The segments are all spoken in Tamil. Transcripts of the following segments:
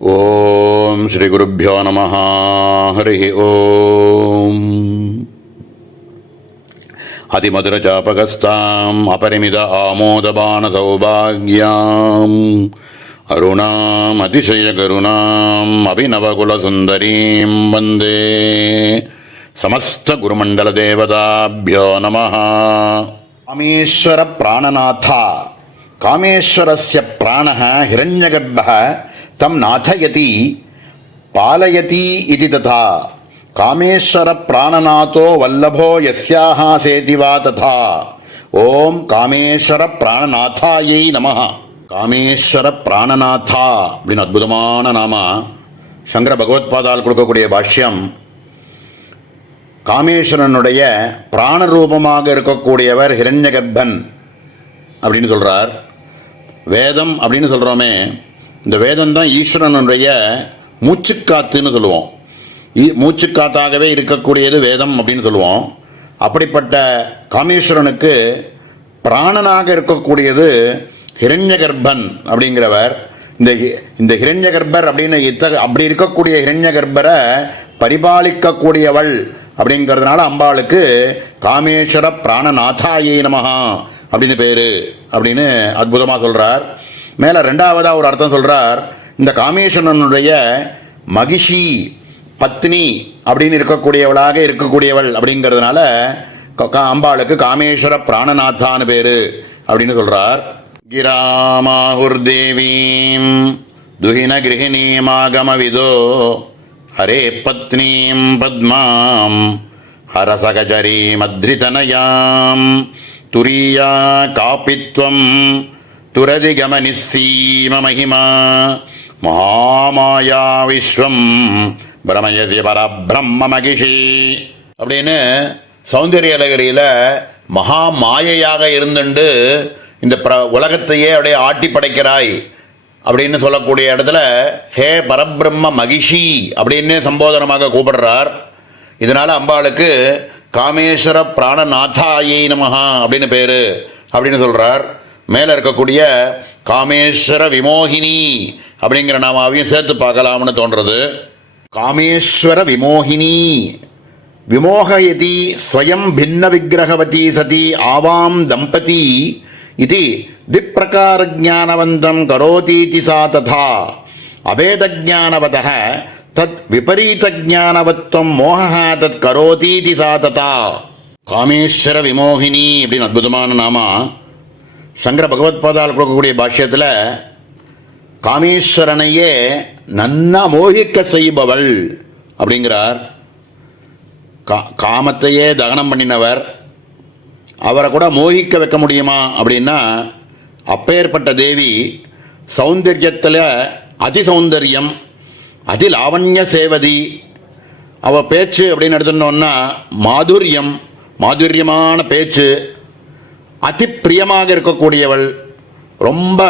ஓம் ஸ்ரீ குருப்யோ நமஹ. ஹரி ஓம். அதிமதுர ஜாபகஸ்தாம் அபரிமித ஆமோதபான சௌபாக்யாம் அருணாம் அதிசய கருணாம் அபிநவகுல சுந்தரீம் வந்தே சமஸ்த குருமண்டல தேவதாப்யோ நமஹ. காமேஸ்வர பிராணநாதா. காமேஸ்வரஸ்ய பிராணः ஹிரண்யகர்ப்பः தம் நாதயதி பாலயதி இதி ததா. காமேஸ்வர பிராணநாதோ வல்லபோ யஸ்யாஹ சேதி வா ததா. ஓம் காமேஸ்வர பிராணநாதாயை நமஹ. காமேஸ்வர பிராணநாதா அப்படின்னு அற்புதமான நாம சங்கர பகவத்பாதால் கொடுக்கக்கூடிய பாஷ்யம். காமேஸ்வரனுடைய பிராணரூபமாக இருக்கக்கூடியவர் ஹிரண்யகர்ப்பன் அப்படின்னு சொல்றார். வேதம் அப்படின்னு சொல்றோமே, இந்த வேதம் தான் ஈஸ்வரனுடைய மூச்சுக்காத்துன்னு சொல்லுவோம். மூச்சுக்காத்தாகவே இருக்கக்கூடியது வேதம் அப்படின்னு சொல்லுவோம். அப்படிப்பட்ட காமேஸ்வரனுக்கு பிராணனாக இருக்கக்கூடியது ஹிரண்யகர்ப்பன் அப்படிங்கிறவர். இந்த ஹிரண்யகர்ப்பர் அப்படின்னு அப்படி இருக்கக்கூடிய ஹிரண்யகர்ப்பரை பரிபாலிக்கக்கூடியவள் அப்படிங்கிறதுனால அம்பாளுக்கு காமேஸ்வர பிராணநாதாயை நமஹா அப்படின்னு பேரு அப்படின்னு அற்புதமா சொல்றார். மேல ரெண்டாவதா ஒரு அர்த்தம் சொல்றார். இந்த காமேஸ்வரனுடைய மகிஷி பத்னி அப்படின்னு இருக்கக்கூடியவளாக இருக்கக்கூடியவள் அப்படிங்கிறதுனால அம்பாளுக்கு காமேஸ்வர பிராணநாதான்னு பேரு அப்படின்னு சொல்றார். கிராமாஹுர் தேவீம் துஹின கிரகிணீமாகமவிதோ ஹரே பத்னீம் பத்மாம் ஹரசகஜரீம் அத்ரிதனயாம் துரியா காபித்வம் துரதிகமனிசீம மகிமா மகாமாயா விஸ்வம் பிரமயதி பரபிரம்ம மகிஷி அப்படின்னு சௌந்தரிய அழகரியில் மகா மாயையாக இருந்துண்டு இந்த உலகத்தையே அப்படியே ஆட்டி படைக்கிறாய் அப்படின்னு சொல்லக்கூடிய இடத்துல ஹே பரபிரம்ம மகிஷி அப்படின்னு சம்போதனமாக கூப்பிடுறார். இதனால அம்பாளுக்கு காமேஸ்வர பிராணநாதாயை நமஹா அப்படின்னு பேரு அப்படின்னு சொல்றார். மேல இருக்கக்கூடிய காமேஸ்வர விமோகினி அப்படிங்கிற நாமாவையும் சேர்த்து பார்க்கலாம்னு தோன்றது. காமேஸ்வர விமோகினி விமோகயதி ஸ்வயம் பின்ன விக்கிரகவதி சதி ஆவாம் தம்பதி இது திப்பிரகார ஜானவந்தம் கரோதீதி சா ததா அபேத ஜானவதः தத் விபரீத ஜானவத்வம் மோகः தத் கரோதீதி சா ததா. காமேஸ்வர விமோகினி அப்படின்னு அற்புதமான நாமா சங்கர பகவத்பாதால் கொடுக்கக்கூடிய பாஷ்யத்தில் காமேஸ்வரனையே நன்னா மோகிக்க செய்பவள் அப்படிங்கிறார். காமத்தையே தகனம் பண்ணினவர், அவரை கூட மோகிக்க வைக்க முடியுமா அப்படின்னா அப்பேற்பட்ட தேவி சௌந்தர்யத்தில் அதிசௌந்தர்யம், அதிலாவண்ய சேவதி. அவ பேச்சு அப்படின்னு எடுத்துட்டோம்னா மாதுரியம், மாதுரியமான பேச்சு, அதி பிரியமாக இருக்கக்கூடியவள், ரொம்ப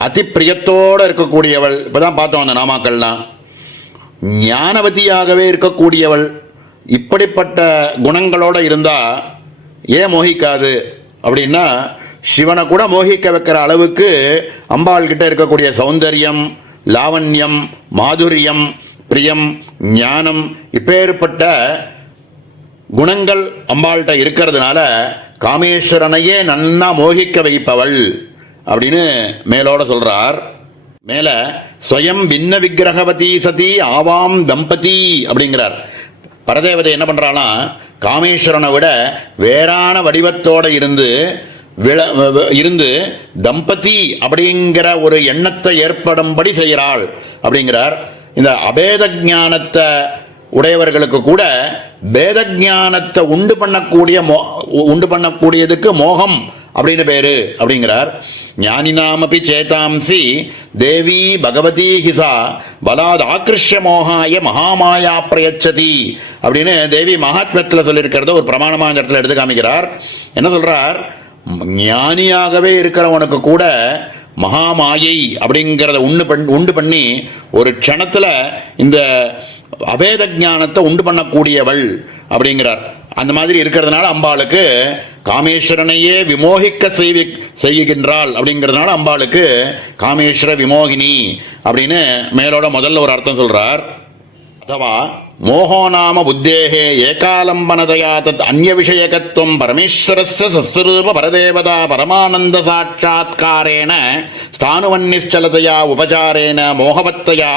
அதி பிரியத்தோடு இருக்கக்கூடியவள். இப்போதான் பார்த்தோம் அந்த நாமாக்கள்லாம். ஞானவதியாகவே இருக்கக்கூடியவள். இப்படிப்பட்ட குணங்களோடு இருந்தால் ஏன் மோகிக்காது அப்படின்னா சிவனை கூட மோகிக்க வைக்கிற அளவுக்கு அம்பாள் கிட்ட இருக்கக்கூடிய சௌந்தர்யம், லாவண்யம், மாதுரியம், பிரியம், ஞானம், இப்பேற்பட்ட குணங்கள் அம்பாள்கிட்ட இருக்கிறதுனால காமேஸ்வரனையே நன்னா மோகிக்க வைப்பவள் அப்படின்னு மேலோட சொல்றார். மேல ஸ்வயம் பின்ன விக்கிரகவதி சதி ஆவாம் தம்பதி அப்படிங்கிறார். பரதேவதை என்ன பண்றானா காமேஸ்வரனை விட வேறான வடிவத்தோட இருந்து தம்பதி அப்படிங்கிற ஒரு எண்ணத்தை ஏற்படும்படி செய்கிறாள் அப்படிங்கிறார். இந்த அபேத ஞானத்தை உடையவர்களுக்கு கூட பேத ஞானத்தை உண்டு பண்ணக்கூடியதுக்கு மோகம் அப்படின்னு பேரு அப்படிங்கிறார். ஞானினாமபி சேதாம்சி தேவி பகவதி ஹிசா பலாத் ஆக்ருஷ்ய மோகாய மகாமாயா பிரயச்சதி அப்படின்னு தேவி மகாத்மியத்தில் சொல்லியிருக்கிறத ஒரு பிரமாணமான இடத்துல எடுத்து காமிக்கிறார். என்ன சொல்றார்? ஞானியாகவே இருக்கிறவனுக்கு கூட மகாமாயை அப்படிங்கிறத உண்டு பண்ணி ஒரு க்ஷணத்துல இந்த அபேத ஞானத்தை உண்டு பண்ணக்கூடியவள் அப்படிங்கிறார். அந்த மாதிரி இருக்கிறதுனால அம்பாளுக்கு காமேஸ்வரனையே விமோகிக்க செய்கின்றாள் அப்படிங்கிறதுனால அம்பாளுக்கு காமேஸ்வர விமோகினி அப்படின்னு மேலோட முதல்ல ஒரு அர்த்தம் சொல்றார். அथवा மோகோ நாம புத்தேஹே ஏகாலம்பனதயா தத் அந்நிய விஷயகத்துவம் பரமேஸ்வரஸ்ய சஸ்வரூப பரதேவதா பரமானந்த சாட்சாத்காரேன ஸ்தானுவன்னிச்சலதையா உபசாரேன மோகவத்தையா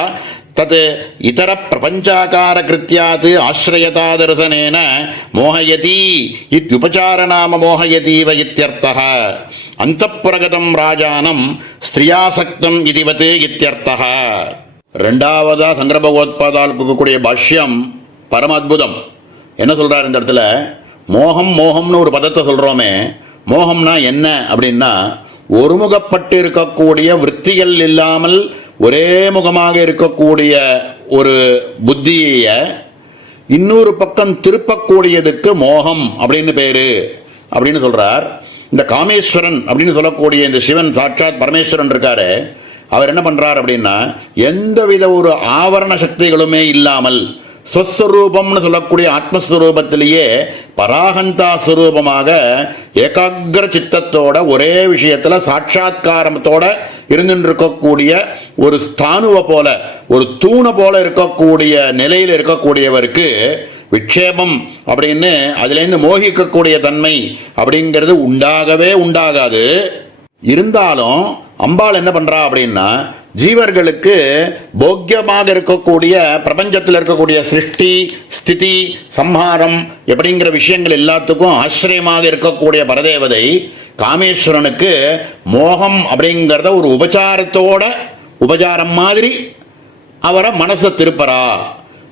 தத் இதர பிரபஞ்சாகார கிருத்யாத் ஆஸ்ரயதா தர்சனேன மோகயதி இத்யுபசார நாம மோகயதீவ இத்யர்த்தः. அந்தப்புரகதம் ராஜானம் ஸ்திரியாசக்தம் இதுவத் இத்யர்த்தः. ரெண்டாவதா சங்கர பகவத்பாதால் கொடுக்கக்கூடிய பாஷ்யம் பரம அத்புதம். என்ன சொல்றார் இந்த இடத்துல? மோகம் மோகம்னு ஒரு பதத்தை சொல்றோமே, மோகம்னா என்ன அப்படின்னா ஒருமுகப்பட்டு இருக்கக்கூடிய விற்த்திகள் இல்லாமல் ஒரே முகமாக இருக்கக்கூடிய ஒரு புத்திய இன்னொரு பக்கம் திருப்பக்கூடியதுக்கு மோகம் அப்படின்னு பேரு அப்படின்னு சொல்றார். இந்த காமேஸ்வரன் அப்படின்னு சொல்லக்கூடிய இந்த சிவன் சாட்சாத் பரமேஸ்வரன் இருக்காரு, அவர் என்ன பண்றார் அப்படின்னா எந்தவித ஒரு ஆவரண சக்திகளுமே இல்லாமல் ஸ்வஸ்வரூபம்னு சொல்லக்கூடிய ஆத்மஸ்வரூபத்திலேயே பராகந்தா ஸ்வரூபமாக ஏகாகிர சித்தத்தோட ஒரே விஷயத்துல சாட்சாத்காரத்தோட இருந்துட்டு இருக்கக்கூடிய ஒரு ஸ்தானுவை போல ஒரு தூணை போல இருக்கக்கூடிய நிலையில் இருக்கக்கூடியவருக்கு விக்ஷேபம் அப்படின்னு அதுலேருந்து மோகிக்கக்கூடிய தன்மை அப்படிங்கிறது உண்டாகவே உண்டாகாது. இருந்தாலும் அம்பாள் என்ன பண்றா அப்படின்னா ஜீவர்களுக்கு போக்கியமாக இருக்கக்கூடிய பிரபஞ்சத்தில் இருக்கக்கூடிய சிருஷ்டி ஸ்திதி சம்ஹாரம் எப்படிங்கிற விஷயங்கள் எல்லாத்துக்கும் ஆசிரியமாக இருக்கக்கூடிய பரதேவதை காமேஸ்வரனுக்கு மோகம் அப்படிங்கிறத ஒரு உபச்சாரத்தோட உபச்சாரம் மாதிரி அவரை மனசை திருப்பறா.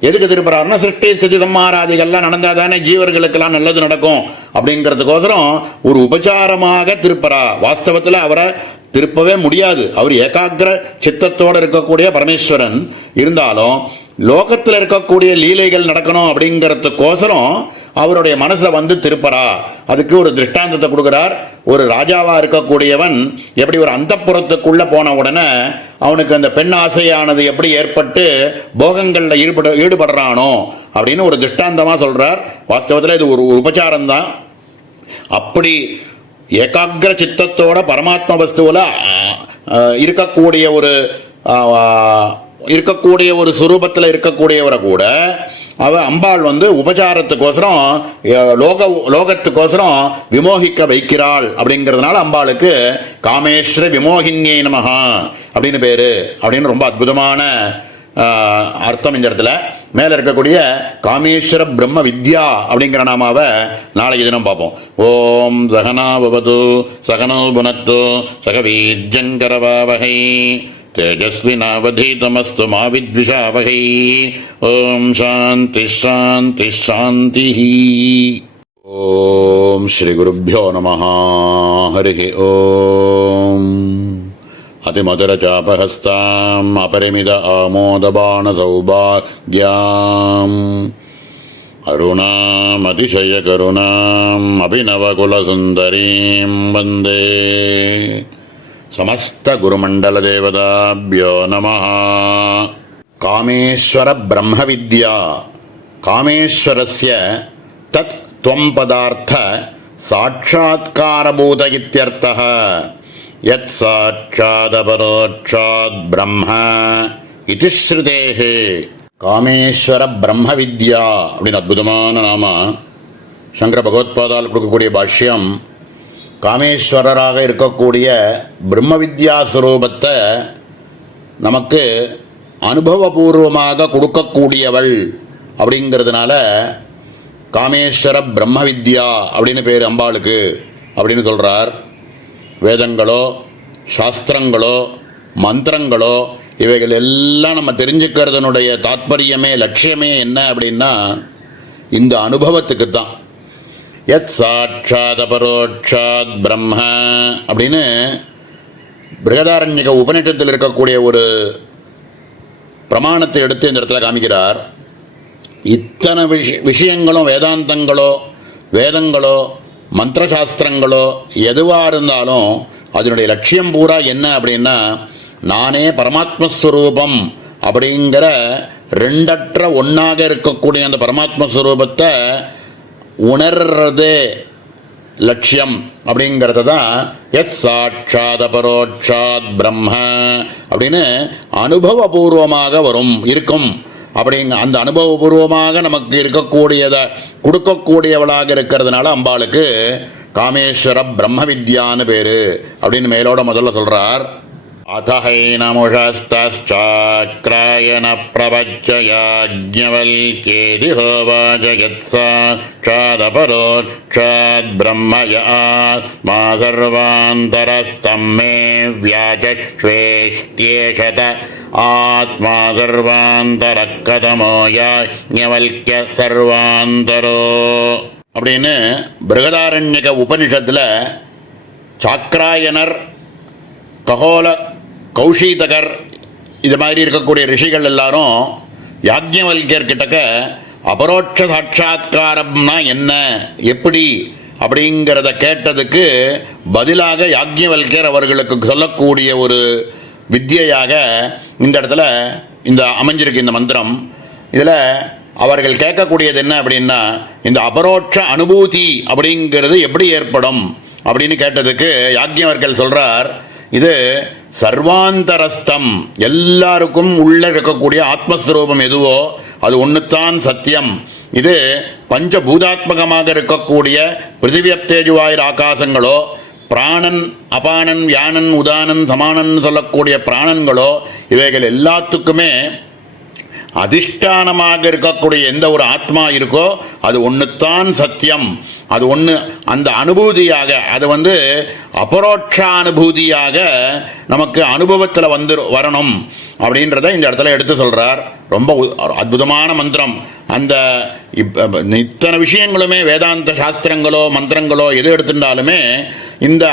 எதுக்கு திருப்புறாருன்னா சிருஷ்டி ஸ்திதி சம்ஹாராதிகள்லாம் நடந்தால் தானே ஜீவர்களுக்கெல்லாம் நல்லது நடக்கும் அப்படிங்கிறதுக்கோசரம் ஒரு உபச்சாரமாக திருப்பறா. வாஸ்தவத்தில் அவரை திருப்பவே முடியாது, அவர் ஏகாகிர சித்தத்தோடு இருக்கக்கூடிய பரமேஸ்வரன். இருந்தாலும் லோகத்தில் இருக்கக்கூடிய லீலைகள் நடக்கணும் அப்படிங்கிறதுக்கோசரம் அவருடைய மனசை திருப்பறா. அதுக்கு ஒரு திருஷ்டாந்தத்தை கொடுக்கிறார். ஒரு ராஜாவா இருக்கக்கூடியவன் எப்படி ஒரு அந்தப்புறத்துக்குள்ள போன உடனே அவனுக்கு அந்த பெண் ஆசையானது எப்படி ஏற்பட்டு போகங்கள்ல ஈடுபடுறானோ அப்படின்னு ஒரு திருஷ்டாந்தமா சொல்றார். வாஸ்தவத்தில் இது ஒரு உபச்சாரம் தான். அப்படி ஏகாகிர சித்தத்தோட பரமாத்ம வஸ்துவில் இருக்கக்கூடிய ஒரு சுரூபத்தில் இருக்கக்கூடியவரை கூட அவ அம்பாள் உபச்சாரத்துக்கோசரம் லோகத்துக்கோசரம் விமோகிக்க வைக்கிறாள். அப்படிங்கிறதுனால அம்பாளுக்கு காமேஸ்வர விமோகின்யே நமஹா அப்படின்னு பேரு அப்படின்னு ரொம்ப அற்புதமான அர்த்தம். இந்த இடத்துல மேல இருக்கக்கூடிய காமேஸ்வர பிரம்ம வித்யா அப்படிங்கிற நாமாவை நாளைக்கு தினம் பார்ப்போம். ஓம் சகனா பவது சகனோ புனத்து சகவீர்ஜங்கரவாவகை தேஜஸ்வினாவதீதமஸ்து மா வித்விஷாவகை. ஓம் சாந்தி சாந்தி சாந்தி. ஓம் ஸ்ரீ குருभ्यो நமः. ஹரி ஓம். அதிமதுரச்சாபஹஸ்தாம் அபரிமித ஆமோதபான சௌபாக்யாம் அருணாம் அதிசய கருணாம் அபிநவகுலசுந்தரீம் வந்தே. சமஸ்த குருமண்டல தேவதாப்யோ நமः. காமேஸ்வர பிரம்ம வித்யா காமேஸ்வரஸ்ய தத் த்வம் பதார்த்த சாட்சாத்காரபூத இத்யர்த்தः. யத் சாட்சாதபரோட்சாத் பிரம்ம இதி ஸ்ருதேஹே. காமேஸ்வர பிரம்ம வித்யா அப்படின்னு அற்புதமான நாம சங்கர பகவத்பாதால் கொடுக்கக்கூடிய பாஷ்யம். காமேஸ்வரராக இருக்கக்கூடிய பிரம்ம வித்யா ஸ்வரூபத்தை நமக்கு அனுபவபூர்வமாக கொடுக்கக்கூடியவள் அப்படிங்கிறதுனால காமேஸ்வர பிரம்ம வித்யா அப்படின்னு பேர் அம்பாளுக்கு அப்படின்னு சொல்கிறார். வேதங்களோ சாஸ்திரங்களோ மந்திரங்களோ இவைகள் எல்லாம் நம்ம தெரிஞ்சுக்கிறதுனுடைய தாத்பரியமே லட்சியமே என்ன அப்படின்னா இந்த அனுபவத்துக்கு தான். யத் சாட்சாத் அபரோட்சாத் பிரம்ம அப்படின்னு பிருகதாரண்யக உபநிஷத்தில் இருக்கக்கூடிய ஒரு பிரமாணத்தை எடுத்து இந்த இடத்துல காமிக்கிறார். இத்தனை விஷயங்களும் வேதங்களோ மந்திரசாஸ்திரங்களோ எதுவாக இருந்தாலும் அதனுடைய லட்சியம் பூரா என்ன அப்படின்னா நானே பரமாத்மஸ்வரூபம் அப்படிங்கிற ரெண்டற்ற ஒன்றாக இருக்கக்கூடிய அந்த பரமாத்மஸ்வரூபத்தை உணர்றது லட்சியம் அப்படிங்கிறது தான் எத் சாட்சாத் அபரோட்சாத் பிரம்ம அப்படின்னு அனுபவபூர்வமாக இருக்கும். அப்படிங்க அந்த அனுபவபூர்வமாக நமக்கு இருக்கக்கூடியதை கொடுக்கக்கூடியவளாக இருக்கிறதுனால அம்பாளுக்கு காமேஸ்வர பிரம்ம வித்யான்னு பேரு அப்படின்னு மேலோட முதல்ல சொல்றார். அத்தஹைனமுஷஸ்தாக்ராயண பிரபச்சயாஜ்ஞவல்கேதி ஹோவாஜ யத்சாட்சாதபரோட்சாத் பிரம்மயா சர்வாந்தரஸ்தம் மே வியாச்சக்ஷ்வேஷ்ட்யேஷத ஆத்மா சர்வாந்தரக்கதமோ யாஜ்ஞவல்க்ய சர்வாந்தரோ அப்படின்னு பிருகதாரண்யக உபனிஷத்தில் சாக்ராயனர், ககோல, கௌஷீதகர் இது மாதிரி இருக்கக்கூடிய ரிஷிகள் எல்லாரும் யாக்ஞவல்கியர் கிட்டக்க அபரோட்ச சாட்சா்காரம்னா என்ன, எப்படி அப்படிங்கிறத கேட்டதுக்கு பதிலாக யாக்ஞவல்கியர் அவர்களுக்கு சொல்லக்கூடிய ஒரு வித்தியாக இந்த இடத்துல இந்த அமைஞ்சிருக்கு இந்த மந்திரம். இதில் அவர்கள் கேட்கக்கூடியது என்ன அப்படின்னா, இந்த அபரோட்ச அனுபூதி அப்படிங்கிறது எப்படி ஏற்படும் அப்படின்னு கேட்டதுக்கு யாக்ஞவல்கியர் சொல்றார், இது சர்வாந்தரஸ்தம், எல்லாருக்கும் உள்ள இருக்கக்கூடிய ஆத்மஸ்வரூபம் எதுவோ அது ஒன்றுத்தான் சத்தியம். இது பஞ்சபூதாத்மகமாக இருக்கக்கூடிய பிருத்திவியப்தேஜுவாயிர ஆகாசங்களோ, பிராணன், அபானன், யானன், உதானன், சமானன் சொல்லக்கூடிய பிராணன்களோ, இவைகள் எல்லாத்துக்குமே அதிஷ்டானமாக இருக்கக்கூடிய எந்த ஒரு ஆத்மா இருக்கோ அது ஒன்றுத்தான் சத்தியம். அது ஒன்று அந்த அனுபூதியாக, அது அபரோட்சானுபூதியாக நமக்கு அனுபவத்தில் வரணும் அப்படின்றத இந்த இடத்துல எடுத்து சொல்கிறார். ரொம்ப அற்புதமான மந்திரம். அந்த இத்தனை விஷயங்களுமே வேதாந்த சாஸ்திரங்களோ மந்திரங்களோ எது எடுத்துட்டாலுமே இந்த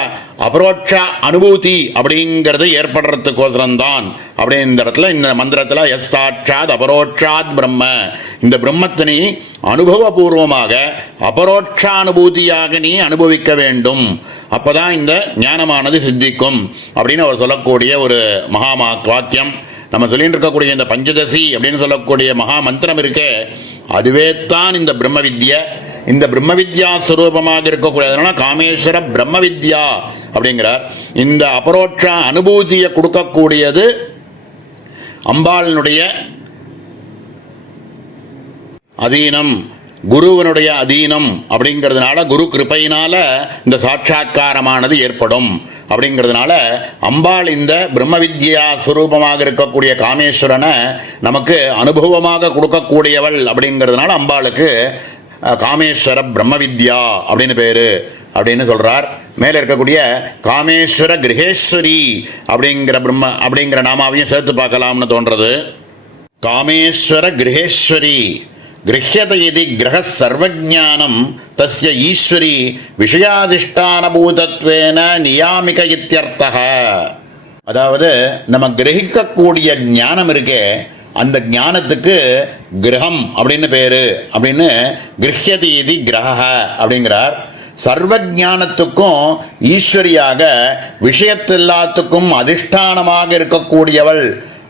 அபரோட்ச அனுபூதி அப்படிங்கிறது ஏற்படுறதுக்கோசரம்தான். அப்படியே இந்த இடத்துல இந்த மந்திரத்தில் எஸ் சாட்சாத் அபரோட்சாத் பிரம்ம, இந்த பிரம்மத்தினை அனுபவபூர்வமாக அபரோட்சானுபூதியாக நீ அனுபவிக்க வேண்டும், அப்போதான் இந்த ஞானமானது சித்திக்கும் அப்படின்னு அவர் சொல்லக்கூடிய ஒரு மகா வாக்கியம். நம்ம சொல்லிட்டு இருக்கக்கூடிய இந்த பஞ்சதசி அப்படின்னு சொல்லக்கூடிய மகா மந்திரம் இருக்கே, அதுவே தான் இந்த பிரம்ம வித்யா. இந்த பிரம்ம வித்யா ஸ்வரூபமாக இருக்கக்கூடியதுனால காமேஸ்வர பிரம்ம வித்யா அப்படிங்கிறார். இந்த அபரோட்ச அனுபூதியை கொடுக்கக்கூடியது அம்பாளினுடைய அதீனம், குருவனுடைய அதீனம் அப்படிங்கிறதுனால, குரு கிருபையினால இந்த சாட்சா்காரமானது ஏற்படும் அப்படிங்கிறதுனால அம்பாள் இந்த பிரம்ம வித்யா ஸ்வரூபமாக இருக்கக்கூடிய காமேஸ்வரனை நமக்கு அனுபவமாக கொடுக்கக்கூடியவள் அப்படிங்கிறதுனால அம்பாளுக்கு காமேஸ்வர பிரம்ம வித்யா அப்படின்னு பேரு அப்படின்னு சொல்றார். மேலே இருக்கக்கூடிய காமேஸ்வர கிரகேஸ்வரி அப்படிங்கிற நாமாவையும் சேர்த்து பார்க்கலாம்னு தோன்றது. காமேஸ்வர கிரகேஸ்வரி கிரஹ்யத யதி கிரக சர்வஜானம் தஸ்ய ஈஸ்வரி விஷயாதிஷ்டானபூதத்வேன நியாமிக இத்யர்த்தः. அதாவது நம்ம கிரகிக்கக்கூடிய ஞானம் இருக்கே, அந்த ஞானத்துக்கு கிரகம் அப்படின்னு பேரு அப்படின்னு கிரஹ்யதி யதி கிரக அப்படிங்கிறார். சர்வ ஞானத்துக்கும் ஈஸ்வரியாக விஷயத்தெல்லாத்துக்கும் அதிஷ்டானமாக இருக்கக்கூடியவள்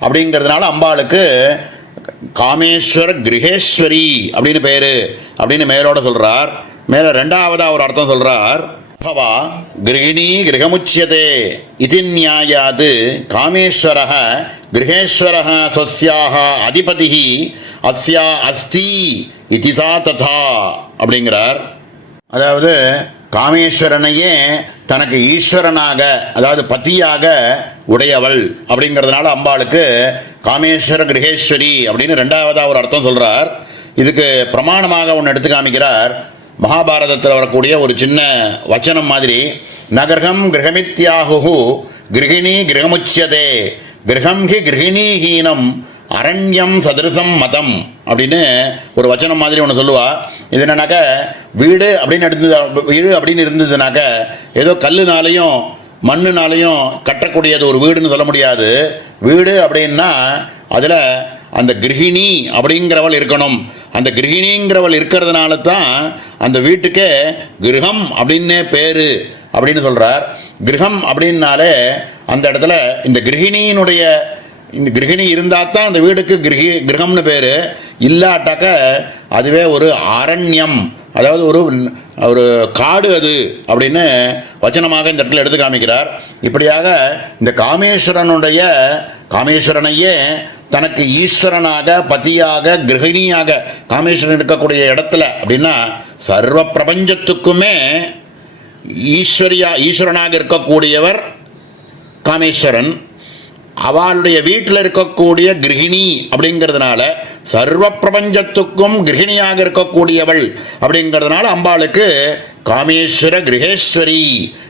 அப்படிங்கிறதுனால அம்பாளுக்கு காமேஸ்வர கிரகேஸ்வரி அப்படின்னு பேரு அப்படின்னு மேலோட சொல்றார். மேல ரெண்டாவதா ஒரு அர்த்தம் சொல்றார். பவா கிரகிணி கிரகமுச்சியதே இது நியாயாது காமேஸ்வரः கிரகேஸ்வரः ஸ்வஸ்யாः அதிபதிः அஸ்யா அஸ்தி இதி சா ததா அப்படிங்கிறார். அதாவது காமேஸ்வரனையே தனக்கு ஈஸ்வரனாக, அதாவது பத்தியாக உடையவள் அப்படிங்கிறதுனால அம்பாளுக்கு காமேஸ்வர கிரகேஸ்வரி அப்படின்னு ரெண்டாவதாக ஒரு அர்த்தம் சொல்றார். இதுக்கு பிரமாணமாக ஒன்று எடுத்து காமிக்கிறார். மகாபாரதத்தில் வரக்கூடிய ஒரு சின்ன வச்சனம் மாதிரி, நகர்கம் கிரகமித்யாஹு கிரகிணி கிரகமுச்சியதே கிரகம் ஹி கிரகிணீஹீனம் அரண்யம் சதிருசம் மதம் அப்படின்னு ஒரு வச்சனம் மாதிரி ஒன்று சொல்லுவா. இது என்னன்னாக்க வீடு அப்படின்னு இருந்ததுனாக்க ஏதோ கல்லுனாலையும் மண்ணுனாலையும் கட்டக்கூடியது ஒரு வீடுன்னு சொல்ல முடியாது. வீடு அப்படின்னா அதில் அந்த கிரகிணி அப்படிங்கிறவள் இருக்கணும். அந்த கிரகிணிங்கிறவள் இருக்கிறதுனால தான் அந்த வீட்டுக்கே கிரகம் அப்படின்னே பேரு அப்படின்னு சொல்றார். கிரகம் அப்படின்னாலே அந்த இடத்துல இந்த கிரகிணியினுடைய இந்த கிரகிணி இருந்தால் தான் அந்த வீடுக்கு கிரகம்னு பேர். இல்லாட்டாக்க அதுவே ஒரு அரண்யம், அதாவது ஒரு ஒரு காடு அது அப்படின்னு வச்சனமாக இந்த இடத்துல எடுத்து காமிக்கிறார். இப்படியாக இந்த காமேஸ்வரனையே தனக்கு ஈஸ்வரனாக, பதியாக, கிரகிணியாக காமேஸ்வரன் இருக்கக்கூடிய இடத்துல அப்படின்னா சர்வ பிரபஞ்சத்துக்குமே ஈஸ்வரனாக இருக்கக்கூடியவர் காமேஸ்வரன். அவளுடைய வீட்டில் இருக்கக்கூடிய கிரகிணி அப்படிங்கிறதுனால சர்வ பிரபஞ்சத்துக்கும் கிரகிணியாக இருக்கக்கூடியவள் அப்படிங்கிறதுனால அம்பாளுக்கு காமேஸ்வர கிரகேஸ்வரி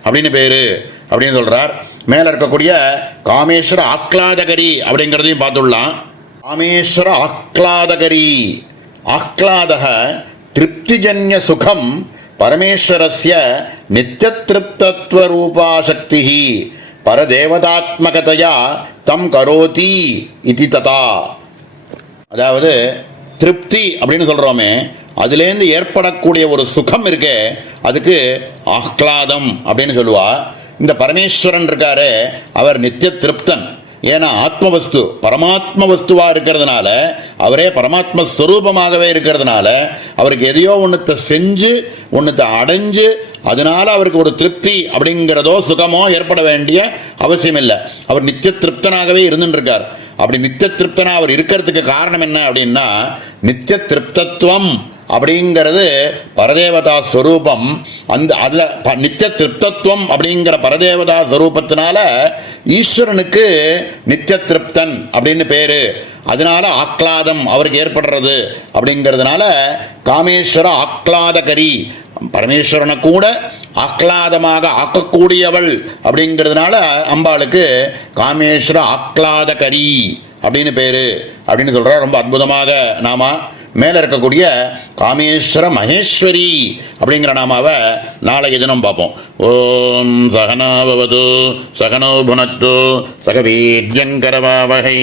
அப்படின்னு பேரு அப்படின்னு சொல்றார். மேல இருக்கக்கூடிய காமேஸ்வர ஆக்லாதகரி அப்படிங்கிறதையும் பார்த்துடலாம். காமேஸ்வர ஆக்லாதகரி, ஆக்லாதக திருப்திஜன்ய சுகம் பரமேஸ்வரஸ்ய நித்திய திருப்தத்வ ரூபாசக்தி பரதேவதாத்மகதையா தம் கரோதி இதி ததா. அதாவது திருப்தி அப்படின்னு சொல்றோமே, அதுலேருந்து ஏற்படக்கூடிய ஒரு சுகம் இருக்கே, அதுக்கு ஆஹ்லாதம் அப்படின்னு சொல்லுவா. இந்த பரமேஸ்வரன் இருக்காரு, அவர் நித்திய திருப்தன். ஏன்னா ஆத்மவஸ்து பரமாத்ம வஸ்துவா இருக்கிறதுனால, அவரே பரமாத்ம ஸ்வரூபமாகவே இருக்கிறதுனால அவருக்கு எதையோ ஒன்றத்தை செஞ்சு ஒன்றத்தை அடைஞ்சு அதனால அவருக்கு ஒரு திருப்தி அப்படிங்கிறதோ சுகமோ ஏற்பட வேண்டிய அவசியம் இல்லை. அவர் நித்திய திருப்தனாகவே இருந்துருக்கார். அப்படி நித்திய திருப்தனா அவர் இருக்கிறதுக்கு காரணம் என்ன அப்படின்னா, நித்திய திருப்தத்துவம் அப்படிங்கிறது பரதேவதா ஸ்வரூபம். அந்த அதில் நித்திய திருப்தத்துவம் அப்படிங்கிற பரதேவதா ஸ்வரூபத்தினால ஈஸ்வரனுக்கு நித்திய திருப்தன் அப்படின்னு பேரு. அதனால ஆக்லாதம் அவருக்கு ஏற்படுறது. அப்படிங்கிறதுனால காமேஸ்வர ஆக்லாதகரி, பரமேஸ்வரனை கூட ஆக்லாதமாக ஆக்கக்கூடியவள் அப்படிங்கிறதுனால அம்பாளுக்கு காமேஸ்வர ஆக்லாதகரி அப்படின்னு பேரு அப்படின்னு சொல்ற. ரொம்ப அற்புதமாக நாம மேல இருக்கக்கூடிய காமேஸ்வர மகேஸ்வரி அப்படிங்கிற நாமாவை நாளைக்கு தினம் பார்ப்போம். ஓம் சகனாவது சகனோ புனக்து சகவீர்யங்கரவாவகை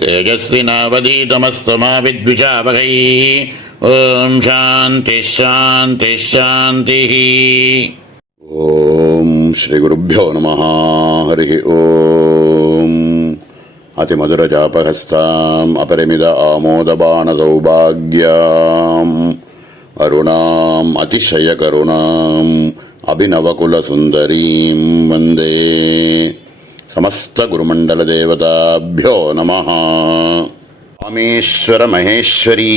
தேஜஸ்வினாவதீதமஸ்துமா வித்விஷாவகை. ஓம் சாந்தி சாந்தி சாந்தி. ஓம் ஸ்ரீ குருभ्यो நமः. ஹரி ஓம். அதிமதுரஜாபஹஸ்தாம் அபரிமித ஆமோதபானசௌபாக்யாம் அருணாம் அதிசயகருணாம் அபிநவகுலசுந்தரீம் வந்தே. சமஸ்தகுருமண்டலதேவதாभ्यो நமः. காமேஸ்வர மகேஸ்வரி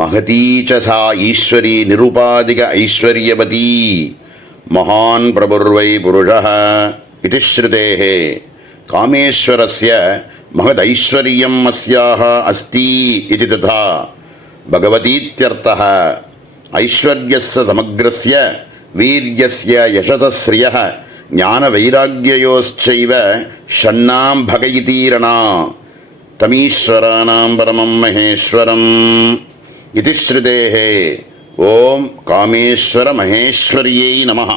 மகதீ ச சா ஈஸ்வரி நிருபாதிக ஐஸ்வர்யவதி மகான் பிரபுர்வை புருஷः இதி ஸ்ருதேः. காமேஸ்வரஸ்ய மகதைஸ்வர்யம் அஸ்யாஹ அஸ்தி இதி ததா பகவதீத்யர்த்தः. ஐஸ்வர்யஸ்ய சமக்ரஸ்ய வீர்யஸ்ய யசதஸ்ரியः ஞானவைராக்யயோश्चैव ஷண்ணாம் பகயிதீரணா தமீஸ்வராணாம் பரமம் மகேஸ்வரம் இதி ஸ்ருதேः. ஓம் காமேஸ்வர மகேஸ்வரியை நமः.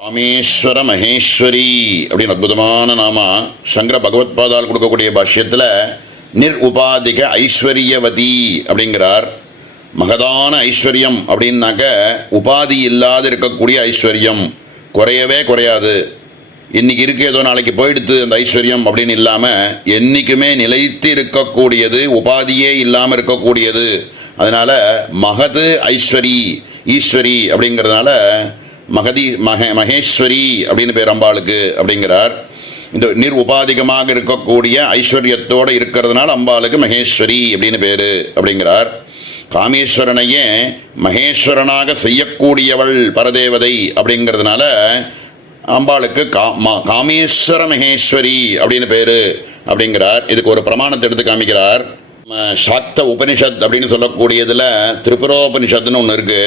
காமேஸ்வர மகேஸ்வரி அப்படின்னு அற்புதமான நாம சங்கர பகவத்பாதால் கொடுக்கக்கூடிய பாஷ்யத்தில் நிர் உபாதிக ஐஸ்வர்யவதி அப்படிங்கிறார். மகதான ஐஸ்வர்யம் அப்படின்னாக்க உபாதி இல்லாத இருக்கக்கூடிய ஐஸ்வர்யம், குறையவே குறையாது. இன்னைக்கு இருக்கு ஏதோ நாளைக்கு போயிடுத்து அந்த ஐஸ்வர்யம் அப்படின்னு இல்லாமல் என்றைக்குமே நிலைத்து இருக்கக்கூடியது, உபாதியே இல்லாமல் இருக்கக்கூடியது. அதனால மகது ஐஸ்வரி ஈஸ்வரி அப்படிங்கிறதுனால மகேஸ்வரி அப்படின்னு பேர் அம்பாளுக்கு அப்படிங்கிறார். இந்த நிர் உபாதிகமாக இருக்கக்கூடிய ஐஸ்வர்யத்தோடு இருக்கிறதுனால அம்பாளுக்கு மகேஸ்வரி அப்படின்னு பேரு அப்படிங்கிறார். காமேஸ்வரனையே மகேஸ்வரனாக செய்யக்கூடியவள் பரதேவதை அப்படிங்கிறதுனால அம்பாளுக்கு காமேஸ்வர மகேஸ்வரி அப்படின்னு பேரு அப்படிங்கிறார். இதுக்கு ஒரு பிரமாணத்தை எடுத்து காமிக்கிறார். சாக்த உபனிஷத் அப்படின்னு சொல்லக்கூடியதில் திரிபுரோபனிஷத்துன்னு ஒன்று இருக்கு.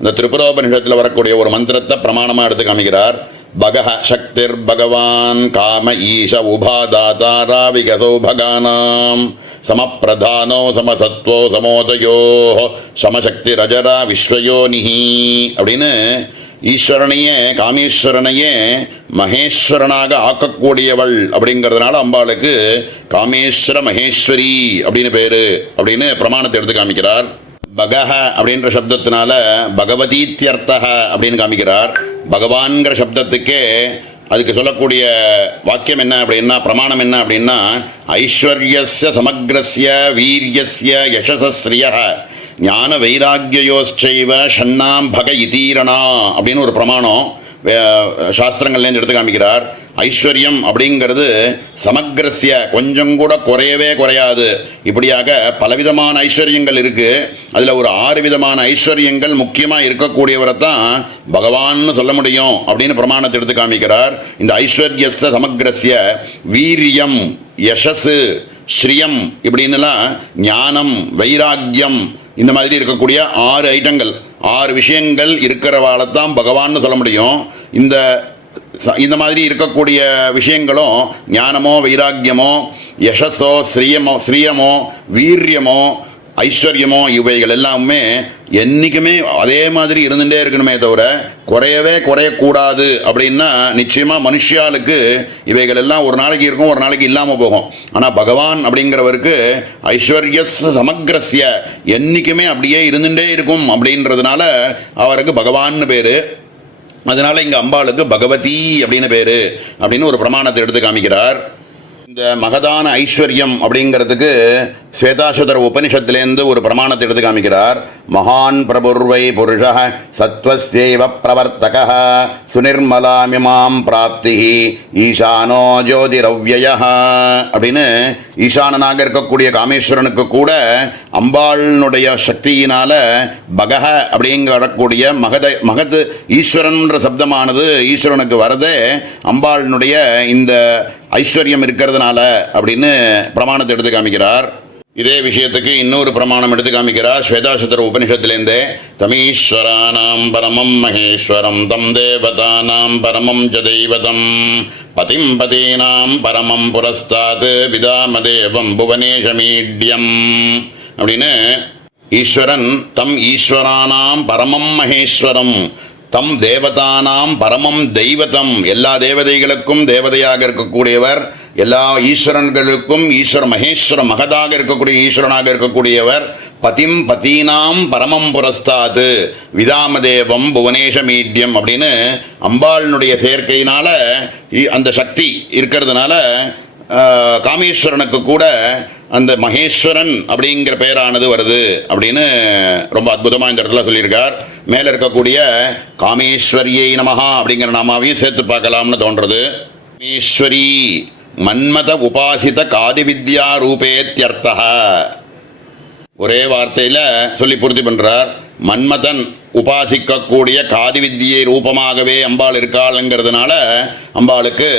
இந்த திரிபுரோபனிஷத்தில் வரக்கூடிய ஒரு மந்திரத்தை பிரமாணமாக எடுத்து காமிக்கிறார். பகஹ சக்திர் பகவான் காம ஈஷ உபாதாதாரா விகதோ பகானாம் சமப்பிரதானோ சமசத்வோ சமோதயோ சமசக்தி ரஜரா விஸ்வயோனிஹி அப்படின்னு ஈஸ்வரனையே காமேஸ்வரனையே மகேஸ்வரனாக ஆக்கக்கூடியவள் அப்படிங்கிறதுனால அம்பாளுக்கு காமேஸ்வர மகேஸ்வரி அப்படின்னு பேரு அப்படின்னு பிரமாணத்தை எடுத்து காமிக்கிறார். பகஹ அப்படின்ற சப்தத்தினால பகவதீத்யர்த்தஹ அப்படின்னு காமிக்கிறார். பகவான்கிற சப்தத்துக்கே அதுக்கு சொல்லக்கூடிய வாக்கியம் என்ன அப்படின்னா, பிரமாணம் என்ன அப்படின்னா, ஐஸ்வர்யஸ்ய சமக்ரஸ்ய வீரியஸ்ய யசஸ்ரிய ஞான வைராக்கியோச்சைவ ஷண்ணாம் பக இதீரணா அப்படின்னு ஒரு பிரமாணம் சாஸ்திரங்கள்லேருந்து எடுத்து காமிக்கிறார். ஐஸ்வர்யம் அப்படிங்கிறது சமக்கிரஸ்ய கொஞ்சம் கூட குறையவே குறையாது. இப்படியாக பலவிதமான ஐஸ்வர்யங்கள் இருக்கு. அதில் ஒரு 6 விதமான ஐஸ்வர்யங்கள் முக்கியமாக இருக்கக்கூடியவரை தான் பகவான்னு சொல்ல முடியும் அப்படின்னு பிரமாணத்தை எடுத்து காமிக்கிறார். இந்த ஐஸ்வர்யஸ்ய சமக்கிரஸ்ய வீரியம், யசஸ், ஸ்ரீயம் இப்படின்னுலாம் ஞானம், வைராக்கியம் இந்த மாதிரி இருக்கக்கூடிய 6 ஐட்டங்கள், 6 விஷயங்கள் இருக்கிறவாளைத்தான் பகவான்னு சொல்ல முடியும். இந்த மாதிரி இருக்கக்கூடிய விஷயங்களும் ஞானமோ, வைராக்கியமோ, யசஸோ, ஸ்ரீயமோ, வீரியமோ, ஐஸ்வர்யமோ இவைகள் எல்லாமே என்றைக்குமே அதே மாதிரி இருந்துகிட்டே இருக்கணுமே தவிர குறையவே குறையக்கூடாது. அப்படின்னா நிச்சயமாக மனுஷியாளுக்கு இவைகள் எல்லாம் ஒரு நாளைக்கு இருக்கும், ஒரு நாளைக்கு இல்லாமல் போகும். ஆனால் பகவான் அப்படிங்கிறவருக்கு ஐஸ்வர்யஸ் சமக்கிரஸ்ய என்றைக்குமே அப்படியே இருந்துகிட்டே இருக்கும் அப்படின்றதுனால அவருக்கு பகவான்னு பேர். அதனால இங்கே அம்பாளுக்கு பகவதி அப்படின்னு பேர் அப்படின்னு ஒரு பிரமாணத்தை எடுத்து காமிக்கிறார். இந்த மகதான ஐஸ்வர்யம் அப்படிங்கிறதுக்கு ஸ்வேதாஸ்வதர உபனிஷத்துலேருந்து ஒரு பிரமாணத்தை எடுத்து காமிக்கிறார். மகான் பிரபுர்வை புருஷ சத்வஸ்யைவ பிரவர்த்தக சுனிர்மலாமிமாம் பிராப்தி ஈசானோ ஜோதிரவ்யய அப்படின்னு ஈசானனாக இருக்கக்கூடிய காமேஸ்வரனுக்கு கூட அம்பாளுடைய சக்தியினால பகஹ அப்படிங்கக்கூடிய மகத் ஈஸ்வரன்ற சப்தமானது ஈஸ்வரனுக்கு வரதே அம்பாளுடைய இந்த ஐஸ்வர்யம் இருக்கிறதுனால அப்படின்னு பிரமாணத்தை எடுத்து காமிக்கிறார். இதே விஷயத்துக்கு இன்னொரு பிரமாணம் எடுத்து காமிக்கிறார் ஸ்வேதாஸ்வதர உபனிஷத்திலேருந்தே. தமீஸ்வரானாம் பரமம் மகேஸ்வரம் தம் தேவதானாம் பரமம் ச தெய்வதம் பதிம் பதீனாம் பரமம் புரஸ்தாத் விதாமதேவம் புவனேஷமீட்யம் அப்படின்னு ஈஸ்வரன் தம் ஈஸ்வரானாம் பரமம் மகேஸ்வரம் தம் தேவதானாம் பரமம் தெய்வதம் எல்லா தேவதைகளுக்கும் தேவதையாக இருக்கக்கூடியவர், எல்லா ஈஸ்வரன்களுக்கும் ஈஸ்வர மகேஸ்வர மகதாக இருக்கக்கூடிய ஈஸ்வரனாக இருக்கக்கூடியவர், பதிம் பதீனாம் பரமம் புரஸ்தாது விதாமதேவம் புவனேஷமீட்யம் அப்படின்னு அம்பாளினுடைய சேர்க்கையினால அந்த சக்தி இருக்கிறதுனால காமேஸ்வரனுக்கு கூட அந்த மகேஸ்வரன் அப்படிங்கிற பெயரானது வருது அப்படின்னு ரொம்ப அற்புதமாக இந்த இடத்துல சொல்லியிருக்கார். மேலே இருக்கக்கூடிய காமேஸ்வரியை நமஹா அப்படிங்கிற நாமாவையும் சேர்த்து பார்க்கலாம்னு தோன்றது. காமேஸ்வரி மன்மத உபாசித காதி வித்யா ரூபேத்யர்த்தः ஒரே வார்த்தையில் சொல்லி பூர்த்தி பண்ணுறார். மன்மதன் உபாசிக்கக்கூடிய காதி வித்தியை ரூபமாகவே அம்பாள் இருக்காளுங்கிறதுனால அம்பாளுக்கு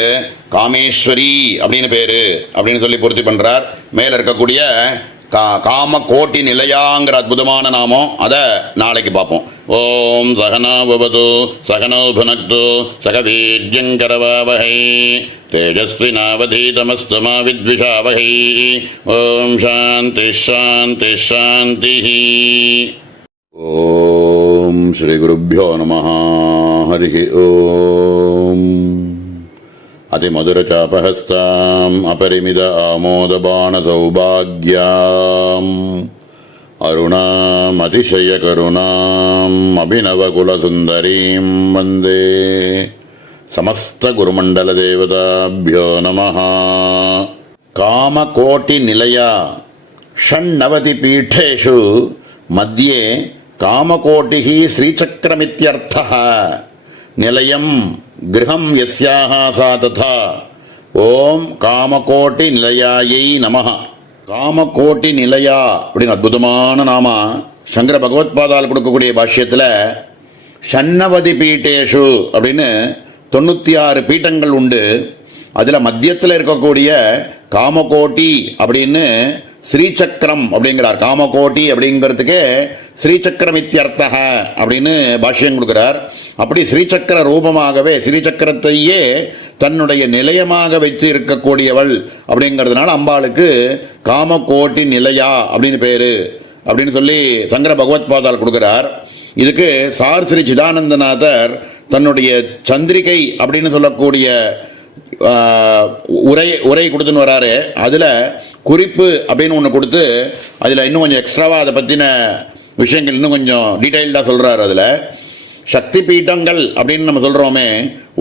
காமேஸ்வரி அப்படின்னு பேர் அப்படின்னு சொல்லி பூர்த்தி பண்ணுறார். மேலே இருக்கக்கூடிய காம கோட்டி நிலையாங்கிற அற்புதமான நாமம் அதை நாளைக்கு பார்ப்போம். ஓம் சகனோ பவது சகனோ புனக்து சகவீர்யங்கரவாவஹை தேஜஸ்வினாவதீதமஸ்து மா வித்விஷாவஹை. ஓம் சாந்தி சாந்தி சாந்தி. ஓம் ஸ்ரீ குருப்யோ நமः. ஹரி ஓம். அதிமதுரசாபஹஸ்தாம் அபரிமித ஆமோதபான சௌபாக்யாம் அருணாம் அதிசய கருணாம் அபிநவகுலசுந்தரீம் வந்தே சமஸ்த குருமண்டல தேவதாபியோ நமः. காமகோட்டி நிலையா ஷண்ணவதி பீఠேஷு மத்தியே காமகோட்டிஹி ஸ்ரீசக்கரமித்யர்த்தः நிலையம் கிரகம் யஸ்யாஹ சா ததா. ஓம் காமகோட்டி நிலையாயை நமஹ. காமகோட்டி நிலையா அப்படின்னு அற்புதமான நாமா சங்கர பகவத்பாதால் கொடுக்கக்கூடிய பாஷ்யத்தில் ஷண்ணவதி பீட்டேஷு அப்படின்னு 96 பீட்டங்கள் உண்டு. அதில் மத்தியத்தில் இருக்கக்கூடிய காமகோட்டி அப்படின்னு ஸ்ரீசக்கரம் அப்படிங்கிறார். காமகோட்டி அப்படிங்கிறதுக்கு ஸ்ரீசக்கரம் இத்தியர்த்தக அப்படின்னு பாஷ்யம் கொடுக்குறார். அப்படி ஸ்ரீசக்கர ரூபமாகவே ஸ்ரீசக்கரத்தையே தன்னுடைய நிலையமாக வைத்து இருக்கக்கூடியவள் அப்படிங்கிறதுனால அம்பாளுக்கு காமகோட்டி நிலையா அப்படின்னு பேர் அப்படின்னு சொல்லி சங்கர பகவத்பாதால் கொடுக்குறார். இதுக்கு சார் ஸ்ரீ சிதானந்தநாதர் தன்னுடைய சந்திரிகை அப்படின்னு சொல்லக்கூடிய உரை கொடுத்துன்னு வராரு. அதில் குறிப்பு அப்படின்னு ஒன்று கொடுத்து அதில் இன்னும் கொஞ்சம் எக்ஸ்ட்ராவாக அதை பற்றின விஷயங்கள் இன்னும் கொஞ்சம் டீட்டெயில்டாக சொல்கிறார். அதில் சக்தி பீட்டங்கள் அப்படின்னு நம்ம சொல்கிறோமே,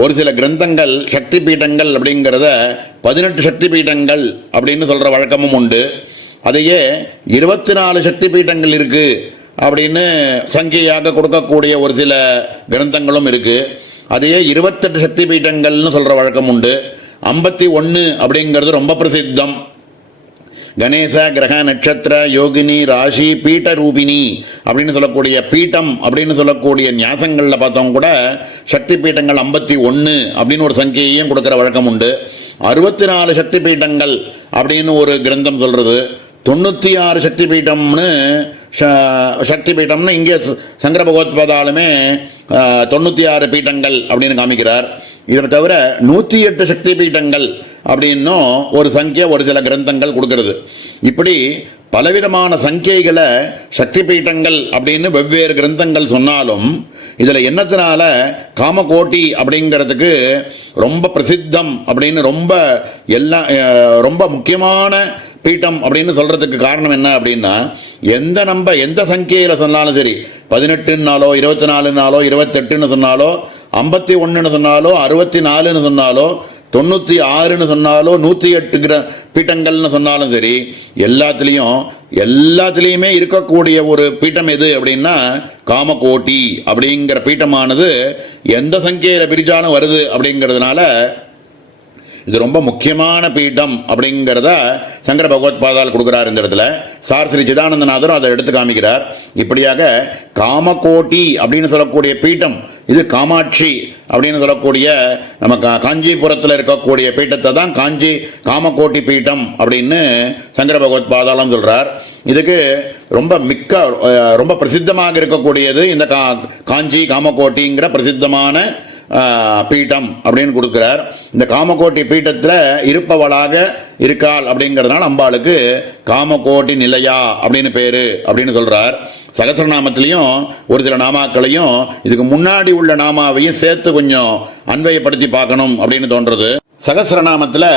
ஒரு சில கிரந்தங்கள் சக்தி பீட்டங்கள் அப்படிங்கிறத 18 சக்தி பீட்டங்கள் அப்படின்னு சொல்கிற வழக்கமும் உண்டு. அதையே 24 சக்தி பீட்டங்கள் இருக்குது அப்படின்னு சங்கையாக கொடுக்கக்கூடிய ஒரு சில கிரந்தங்களும் இருக்கு. அதையே 28 சக்தி பீட்டங்கள்னு சொல்ற வழக்கம் உண்டு. 51 அப்படிங்கிறது ரொம்ப பிரசித்தம். கணேச கிரக நட்சத்திர யோகினி ராசி பீட்ட ரூபினி அப்படின்னு சொல்லக்கூடிய பீட்டம் அப்படின்னு சொல்லக்கூடிய ஞாசங்களில் பார்த்தவங்க கூட சக்தி பீட்டங்கள் 51 அப்படின்னு ஒரு சங்கையையும் கொடுக்கிற வழக்கம் உண்டு. 64 சக்தி பீட்டங்கள் அப்படின்னு ஒரு கிரந்தம் சொல்றது. 96 சக்தி பீட்டம்னு சக்தி பீட்டம்னு இங்கே சங்கர பகவத்பாதாலுமே 96 பீட்டங்கள் அப்படின்னு காமிக்கிறார். இதை தவிர 108 சக்தி பீட்டங்கள் அப்படின்னும் ஒரு சங்கிய ஒரு சில கிரந்தங்கள் கொடுக்கிறது. இப்படி பலவிதமான சங்கைகளை சக்தி பீட்டங்கள் அப்படின்னு வெவ்வேறு கிரந்தங்கள் சொன்னாலும் இதுல என்னத்தினால காமகோட்டி அப்படிங்கிறதுக்கு ரொம்ப பிரசித்தம் அப்படின்னு ரொம்ப முக்கியமான பீட்டம் அப்படின்னு சொல்றதுக்கு காரணம் என்ன அப்படின்னா, எந்த சங்கையில சொன்னாலும் சரி, 18 24 28 சொன்னாலோ 51 சொன்னாலோ 64 சொன்னாலோ 96 சொன்னாலோ 108 பீட்டங்கள்னு சொன்னாலும் சரி, எல்லாத்துலேயுமே இருக்கக்கூடிய ஒரு பீட்டம் எது அப்படின்னா காமகோட்டி அப்படிங்கிற பீட்டமானது எந்த சங்கையில பிரிச்சாலும் வருது. அப்படிங்கிறதுனால இது ரொம்ப முக்கியமான பீட்டம் அப்படிங்கிறத சங்கர பகவத்பாதால் கொடுக்கிறார். இந்த இடத்துல சார் ஸ்ரீ சிதானந்தநாதரும் அதை எடுத்து காமிக்கிறார். இப்படியாக காமகோட்டி அப்படின்னு சொல்லக்கூடிய பீட்டம், இது காமாட்சி அப்படின்னு சொல்லக்கூடிய நம்ம காஞ்சிபுரத்தில் இருக்கக்கூடிய பீட்டத்தை தான் காமகோட்டி பீட்டம் அப்படின்னு சங்கர பகவத்பாதாலும் சொல்றார். இதுக்கு ரொம்ப பிரசித்தமாக இருக்கக்கூடியது இந்த காஞ்சி காமகோட்டிங்கிற பிரசித்தமான பீட்டம் அப்படின்னு கொடுக்கிறார். இந்த காமகோட்டி பீட்டத்தில் இருப்பவளாக இருக்காள் அப்படிங்கிறதுனால அம்பாளுக்கு காமகோட்டி நிலையா அப்படின்னு பேரு அப்படின்னு சொல்றார். சகஸ்ரநாமத்திலையும் ஒரு சில நாமாக்களையும் இதுக்கு முன்னாடி உள்ள நாமாவையும் சேர்த்து கொஞ்சம் அன்வயப்படுத்தி பார்க்கணும் அப்படின்னு தோன்றது. சகஸ்ரநாமத்தில்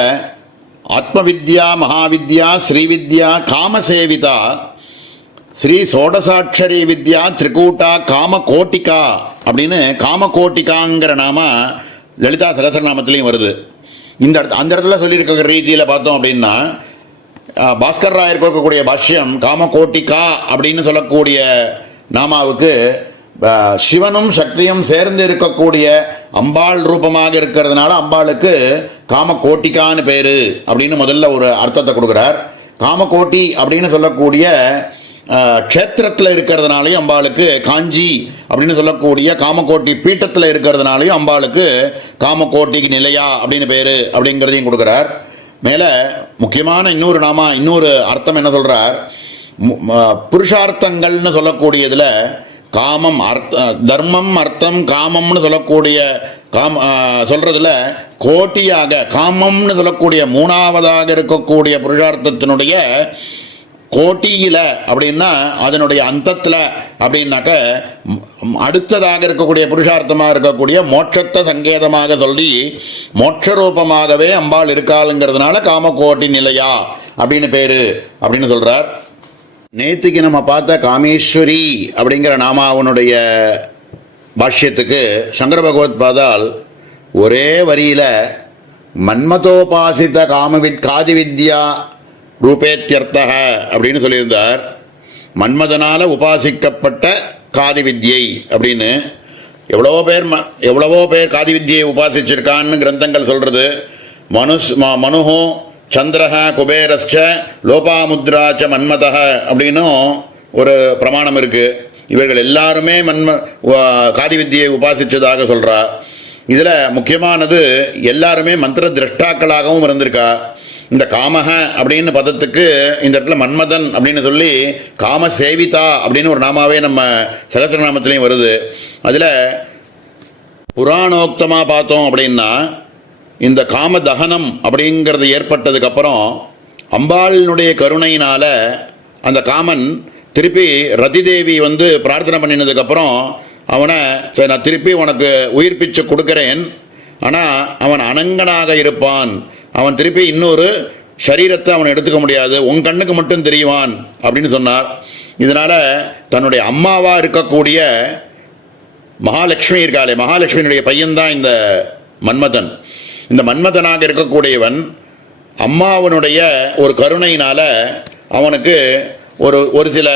ஆத்மவித்யா மகாவித்யா ஸ்ரீவித்யா காமசேவிதா ஸ்ரீ சோடசாட்சரி வித்யா திரிகூட்டா காமகோட்டிகா அப்படின்னு காமகோட்டிகாங்கிற நாம லலிதா சகஸ்ரநாமத்திலையும் வருது. அந்த இடத்துல சொல்லியிருக்க ரீதியில் பார்த்தோம் அப்படின்னா, பாஸ்கர் ராயர் கொடுக்கக்கூடிய பாஷ்யம் காமகோட்டிகா அப்படின்னு சொல்லக்கூடிய நாமாவுக்கு சிவனும் சக்தியும் சேர்ந்து இருக்கக்கூடிய அம்பாள் ரூபமாக இருக்கிறதுனால அம்பாளுக்கு காமகோட்டிகான்னு பேரு அப்படின்னு முதல்ல ஒரு அர்த்தத்தை கொடுக்கிறார். காமகோட்டி அப்படின்னு சொல்லக்கூடிய க்ஷேத்திரத்தில் இருக்கிறதுனாலையும் அம்பாளுக்கு காஞ்சி அப்படின்னு சொல்லக்கூடிய காமகோட்டி பீட்டத்தில் இருக்கிறதுனாலையும் அம்பாளுக்கு காமகோட்டிக்கு நிலையா அப்படின்னு பேரு அப்படிங்கிறதையும் கொடுக்கிறார். மேலே முக்கியமான இன்னொரு அர்த்தம் என்ன சொல்றார், புருஷார்த்தங்கள்னு சொல்லக்கூடியதுல காமம் தர்மம் அர்த்தம் காமம்னு சொல்லக்கூடிய சொல்றதுல கோட்டியாக காமம்னு சொல்லக்கூடிய மூணாவதாக இருக்கக்கூடிய புருஷார்த்தத்தினுடைய கோட்டியில அப்படின்னா அதனுடைய அந்தத்துல அப்படின்னாக்க அடுத்ததாக இருக்கக்கூடிய புருஷார்த்தமாக இருக்கக்கூடிய மோட்சத்தை சங்கேதமாக சொல்லி மோட்சரூபமாகவே அம்பாள் இருக்காளுங்கிறதுனால காமகோட்டி நிலையா அப்படின்னு பேரு அப்படின்னு சொல்றார். நேத்திக்கு நம்ம பார்த்த காமேஸ்வரி அப்படிங்கிற நாமாவனுடைய பாஷ்யத்துக்கு சங்கர பகவத்பாதால் ஒரே வரியில மன்மதோபாசித காதி வித்யா ரூபேத்தியர்த்தக அப்படின்னு சொல்லியிருந்தார். மன்மதனால உபாசிக்கப்பட்ட காதி வித்யை அப்படின்னு எவ்வளவோ பேர் காதி வித்யை உபாசிச்சிருக்கான்னு கிரந்தங்கள் சொல்றது. மனுஹோ சந்திரஹ குபேரஸ்ச லோபாமுத்ராச்ச மன்மதஹ அப்படின்னும் ஒரு பிரமாணம் இருக்கு. இவர்கள் எல்லாருமே காதி வித்தியை உபாசிச்சதாக சொல்றா. இதுல முக்கியமானது எல்லாருமே மந்திர திரஷ்டாக்களாகவும் இருந்திருக்கா. இந்த காமஹ அப்படின்னு பதத்துக்கு இந்த இடத்துல மன்மதன் அப்படின்னு சொல்லி காம சேவிதா அப்படின்னு ஒரு நாமாவே நம்ம சகஸ்ரநாமத்திலையும் வருது. அதுல புராணோக்தமா பார்த்தோம் அப்படின்னா இந்த காம தகனம் அப்படிங்கிறது ஏற்பட்டதுக்கு அப்புறம் அம்பாளினுடைய கருணையினால அந்த காமன் திருப்பி ரதி தேவி பிரார்த்தனை பண்ணினதுக்கு அப்புறம் அவனை சரி நான் திருப்பி உனக்கு உயிர்ப்பிச்சு கொடுக்கிறேன், ஆனால் அவன் அனங்கனாக இருப்பான், அவன் திருப்பி இன்னொரு சரீரத்தை அவன் எடுத்துக்க முடியாது, உன் கண்ணுக்கு மட்டும் தெரியுவான் அப்படின்னு சொன்னார். இதனால தன்னுடைய அம்மாவா இருக்கக்கூடிய மகாலட்சுமி இருக்காளே, மகாலட்சுமியினுடைய பையன்தான் இந்த மன்மதன். இந்த மன்மதனாக இருக்கக்கூடியவன் அம்மாவனுடைய ஒரு கருணையினால அவனுக்கு ஒரு சில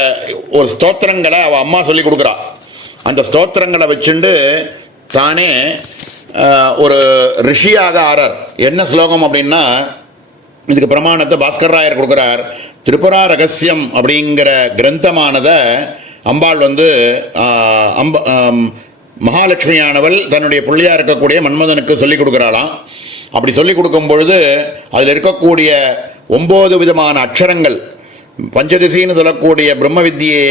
ஒரு ஸ்தோத்திரங்களை அவள் அம்மா சொல்லி கொடுக்குறா. அந்த ஸ்தோத்திரங்களை வச்சுண்டு தானே ஒரு ரிஷியாக ஆறார். என்ன ஸ்லோகம் அப்படின்னா, இதுக்கு பிரமாணத்தை பாஸ்கர் ராயர் கொடுக்குறார். திரிபுரா ரகசியம் அப்படிங்கிற கிரந்தமானதை அம்பாள் மகாலட்சுமியானவள் தன்னுடைய பிள்ளையாக இருக்கக்கூடிய மன்மதனுக்கு சொல்லிக் கொடுக்குறாளாம். அப்படி சொல்லிக் கொடுக்கும் பொழுது அதில் இருக்கக்கூடிய 9 விதமான அக்ஷரங்கள், பஞ்சதிசின்னு சொல்லக்கூடிய பிரம்ம வித்தியை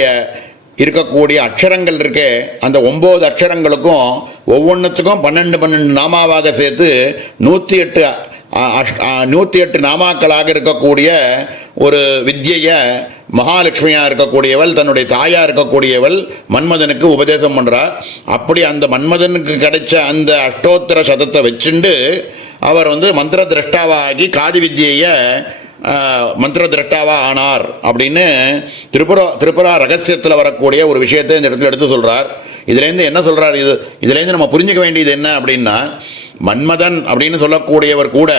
இருக்கக்கூடிய அக்ஷரங்கள் இருக்கே, அந்த 9 அக்ஷரங்களுக்கும் ஒவ்வொன்றுத்துக்கும் 12 நாமாவாக சேர்த்து 108 நாமாக்களாக இருக்கக்கூடிய ஒரு வித்யையை மகாலட்சுமியாக இருக்கக்கூடியவள் தன்னுடைய தாயாக இருக்கக்கூடியவள் மன்மதனுக்கு உபதேசம் பண்ணுறா. அப்படி அந்த மன்மதனுக்கு கிடைச்ச அந்த அஷ்டோத்தர சதத்தை வச்சுண்டு அவர் மந்திர திரஷ்டாவாகி காதி வித்யையை மந்திர திரஷ்டாவா ஆனார் அப்படின்னு திரிபுரா ரகசியத்தில் வரக்கூடிய ஒரு விஷயத்தை இந்த இடத்துல எடுத்து சொல்கிறார். இதுலேருந்து என்ன சொல்கிறார், இதுலேருந்து நம்ம புரிஞ்சுக்க வேண்டியது என்ன அப்படின்னா, மன்மதன் அப்படின்னு சொல்லக்கூடியவர் கூட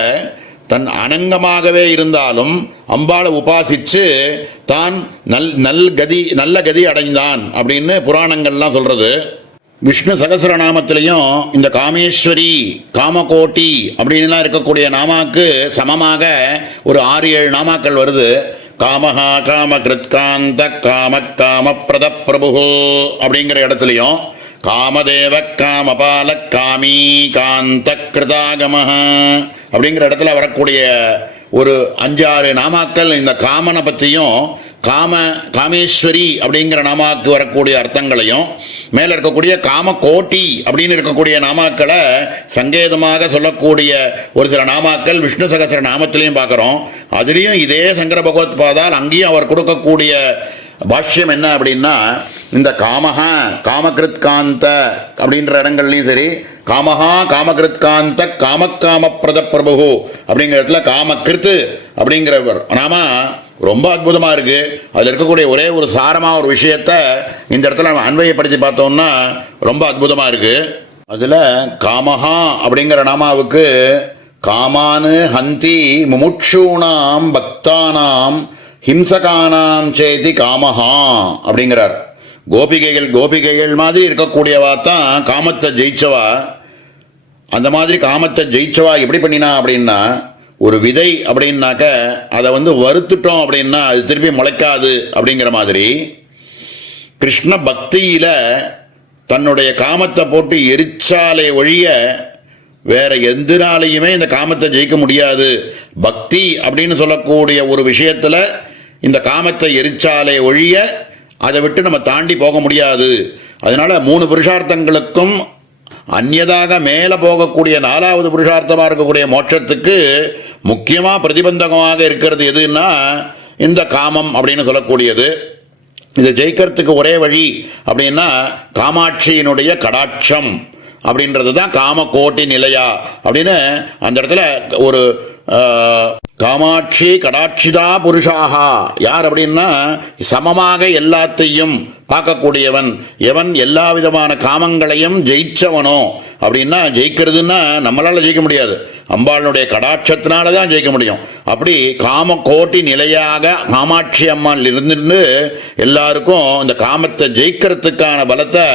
தன் அனங்கமாகவே இருந்தாலும் அம்பாளை உபாசித்து தான் நல்ல கதி அடைந்தான் அப்படின்னு புராணங்கள்லாம் சொல்கிறது. விஷ்ணு சகஸ்ரநாமத்திலையும் இந்த காமேஸ்வரி, காமகோட்டி அப்படின்லாம் இருக்கக்கூடிய நாமாக்கு சமமாக ஒரு 6-7 நாமாக்கள் வருது. காமஹா காமகிருத்காந்த காமப்பிரத பிரபு அப்படிங்கிற இடத்துலையும் காமதேவ காமபால காமீ காந்த கிருதாகமஹ அப்படிங்கிற இடத்துல வரக்கூடிய ஒரு 5-6 நாமாக்கள் இந்த காமனை பற்றியும் காமேஸ்வரி அப்படிங்கிற நாமாக்கு வரக்கூடிய அர்த்தங்களையும் மேலே இருக்கக்கூடிய காமகோட்டி அப்படின்னு இருக்கக்கூடிய நாமாக்களை சங்கேதமாக சொல்லக்கூடிய ஒரு சில நாமாக்கள் விஷ்ணு சகஸ்ர நாமத்திலையும் பார்க்குறோம். அதுலேயும் இதே சங்கர பகவத் பாதால் அங்கேயும் அவர் கொடுக்கக்கூடிய பாஷ்யம் என்ன அப்படின்னா, இந்த காமகிருத்காந்த அப்படின்ற இடங்கள்லையும் சரி, காமகிருத்காந்த காமப்பிரத பிரபு அப்படிங்கிற இடத்துல காமகிருத்து அப்படிங்கிற நாம ரொம்ப அற்புதமாக இருக்குது. அதில் இருக்கக்கூடிய ஒரே ஒரு சாரமாக ஒரு விஷயத்தை இந்த இடத்துல நம்ம அன்வயப்படுத்தி பார்த்தோம்னா ரொம்ப அற்புதமாக இருக்குது. அதில் காமஹா அப்படிங்கிற நாமாவுக்கு காமானு ஹந்தி முமுட்சூனாம் பக்தானாம் ஹிம்சகானாம் சேதி காமஹா அப்படிங்கிறார். கோபிகைகள் மாதிரி இருக்கக்கூடியவா தான் காமத்தை ஜெயிச்சவா. அந்த மாதிரி காமத்தை ஜெயிச்சவா எப்படி பண்ணினா அப்படின்னா, ஒரு விதை அப்படின்னாக்க அதை வறுத்துட்டோம் அப்படின்னா அது திருப்பி முளைக்காது அப்படிங்கிற மாதிரி கிருஷ்ண பக்தியில் தன்னுடைய காமத்தை போட்டு எரிச்சாலே ஒழிய வேற எந்தனாலையுமே இந்த காமத்தை ஜெயிக்க முடியாது. பக்தி அப்படின்னு சொல்லக்கூடிய ஒரு விஷயத்தில் இந்த காமத்தை எரிச்சாலே ஒழிய அதை விட்டு நம்ம தாண்டி போக முடியாது. அதனால 3 புருஷார்த்தங்களுக்கும் அந்நியதாக மேலே போகக்கூடிய 4வது புருஷார்த்தமாக இருக்கக்கூடிய மோட்சத்துக்கு முக்கியமாக பிரதிபந்தகமாக இருக்கிறது எதுன்னா இந்த காமம் அப்படின்னு சொல்லக்கூடியது. இதை ஜெயிக்கிறதுக்கு ஒரே வழி அப்படின்னா காமாட்சியினுடைய கடாட்சம் அப்படின்றது தான் காமகோட்டி நிலையா அப்படின்னு அந்த இடத்துல ஒரு காமாட்சி கடாட்சிதா புருஷாக யார் அப்படின்னா சமமாக எல்லாத்தையும் பார்க்கக்கூடியவன் எவன் எல்லா விதமான காமங்களையும் ஜெயிச்சவனோ அப்படின்னா, ஜெயிக்கிறதுன்னா நம்மளால் ஜெயிக்க முடியாது, அம்பாளுடைய கடாட்சத்தினால தான் ஜெயிக்க முடியும். அப்படி காமகோட்டி நிலையாக காமாட்சி அம்மாள் இருந்துட்டு எல்லாருக்கும் இந்த காமத்தை ஜெயிக்கிறதுக்கான பலத்தை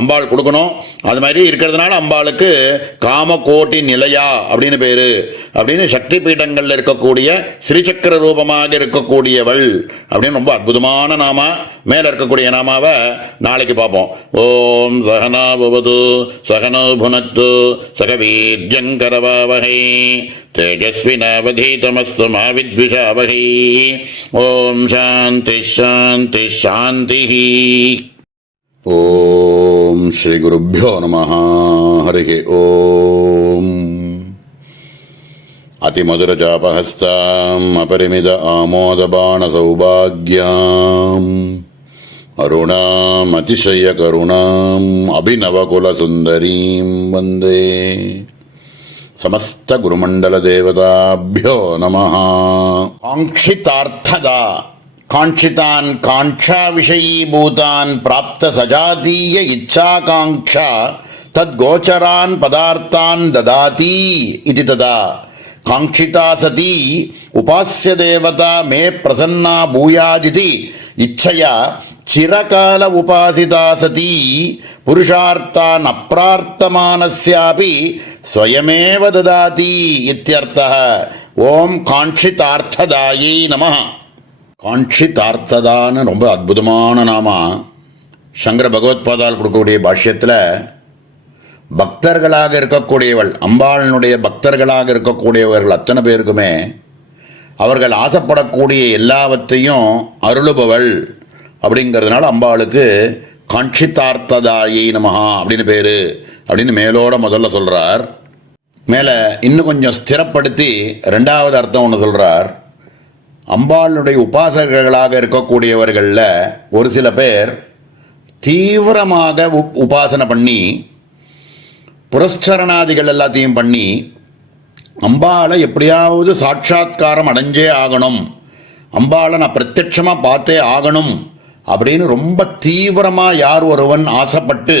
அம்பாள் கொடுக்கணும். அது மாதிரி இருக்கிறதுனால அம்பாளுக்கு காமகோட்டி நிலையா அப்படின்னு பேரு. அப்படின்னு சக்தி பீடங்கள்ல இருக்கக்கூடிய ஸ்ரீசக்கர ரூபமாக இருக்கக்கூடியவள் அப்படின்னு ரொம்ப அற்புதமான நாமா. மேல இருக்கக்கூடிய நாமாவை நாளைக்கு பார்ப்போம். ஓம் சகனா பவது சகனோ புனக்து சகவீர்யங்கரவாவஹை தேஜஸ்வினாவதீதமஸ்து மா வித்விஷாவஹை. ஓம் சாந்தி சாந்தி சாந்தி. ஓம் ஸ்ரீ குருभ्यो நமः. ஹரி ஓம். அதிமதுரஜாபஹஸ்தாம் அபரிமித ஆமோதபாண சௌபாக்யாம் அருணாம் அதிசய கருணாம் அபிநவகுல சுந்தரீம் வந்தே. சமஸ்த குருமண்டல தேவதாभ्यो நமः. காங்கிதார்த்ததா காஞ்சிதான் காங்ஷா விஷயீபூதான் பிராப்த சஜாதீய இச்சாகாங்ஷா தத்கோச்சரான் பதார்த்தான் ததாதி இதி ததா காங்கிதா சதி உபாஸ்ய தேவதா மே பிரசன்னா பூயாதிதி இச்சையா சிரகால உபாசிதா சதி புருஷார்த்தான் அப்பிரார்த்தமானஸ்யாபி ஸ்வயமேவ ததாதி இத்யர்த்தः. ஓம் காஞ்சிதார்த்ததாயை நமः. காஞ்சிதார்த்ததான்னு ரொம்ப அற்புதமான நாமா. சங்கர பகவத்பாதால் கொடுக்கக்கூடிய பாஷ்யத்தில் பக்தர்களாக இருக்கக்கூடியவள், அம்பாளினுடைய பக்தர்களாக இருக்கக்கூடியவர்கள் அத்தனை பேருக்குமே அவர்கள் ஆசைப்படக்கூடிய எல்லாவற்றையும் அருளுபவள் அப்படிங்கிறதுனால அம்பாளுக்கு காஞ்சிதார்த்ததாயை நமஹா அப்படின்னு பேர் அப்படின்னு மேலோட முதல்ல சொல்கிறார். மேலே இன்னும் கொஞ்சம் ஸ்திரப்படுத்தி ரெண்டாவது அர்த்தம் ஒன்று சொல்கிறார். அம்பாளுடைய உபாசகர்களாக இருக்கக்கூடியவர்களில் ஒரு சில பேர் தீவிரமாக உபாசனை பண்ணி புரஸ்சரணாதிகள் எல்லாத்தையும் பண்ணி அம்பாளை எப்படியாவது சாட்சாத்காரம் அடைஞ்சே ஆகணும், அம்பாளை நான் பிரத்யட்சமாக பார்த்தே ஆகணும் அப்படின்னு ரொம்ப தீவிரமாக யார் ஒருவன் ஆசைப்பட்டு